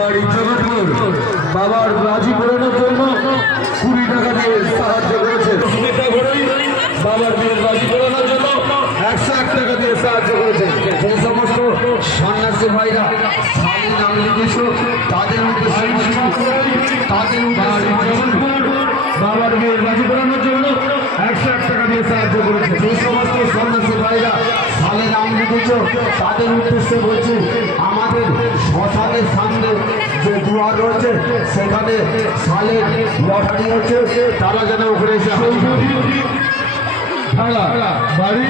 বাড়ি জগৎপুর বাবার রাজি করানোর জন্য 20 টাকা দিয়ে সাহায্য করেছে। সুমিতা ঘড়ই বাবার বিয়ের রাজি করানোর জন্য 101 টাকা দিয়ে সাহায্য করেছে। যে সমস্ত সন্ন্যাসী ভাইরা স্বামী নাম লিখেছে তাদের উদ্দেশ্যে বাবার বিয়ের রাজি করানোর জন্য 101 টাকা দিয়ে সাহায্য করেছে। যে সমস্ত সন্ন্যাসী ভাইরা সালে নাম লিখেছ তাদের উদ্দেশ্যে বলছি, আমাদের শ্মশানের সামনে যে দুয়ার রয়েছে সেখানে সালের লটারি হচ্ছে, তারা যেন ওখানে এসে বাড়ি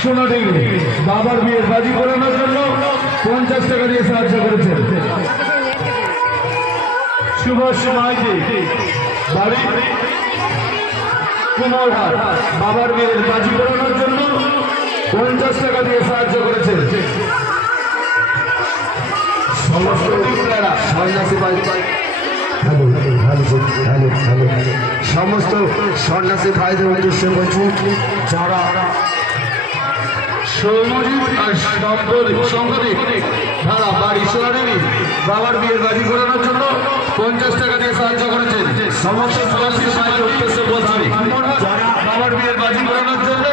সোনাডিঙ্গি বাবার বিয়ের রাজি করানোর জন্য 50 টাকা দিয়ে সাহায্য করেছে। সুভাষ মাইতি বাড়ি কুমোরহাট বাবার বিয়ের রাজি করানোর জন্য 50 টাকা দিয়ে সাহায্য করেছে। সমস্ত সন্ন্যাসী সমস্ত সন্ন্যাসী ভাইদের উদ্দেশ্যে বলছি, যারা ধারা বাড়ি সোনাডিঙ্গি বাবার বিয়ের রাজি করানোর জন্য 50 টাকা দিয়ে সাহায্য করেছেন। সমস্ত সন্ন্যাসী ভাইদের উদ্দেশ্যে বলছি, যারা বাবার বিয়ের রাজি করানোর জন্য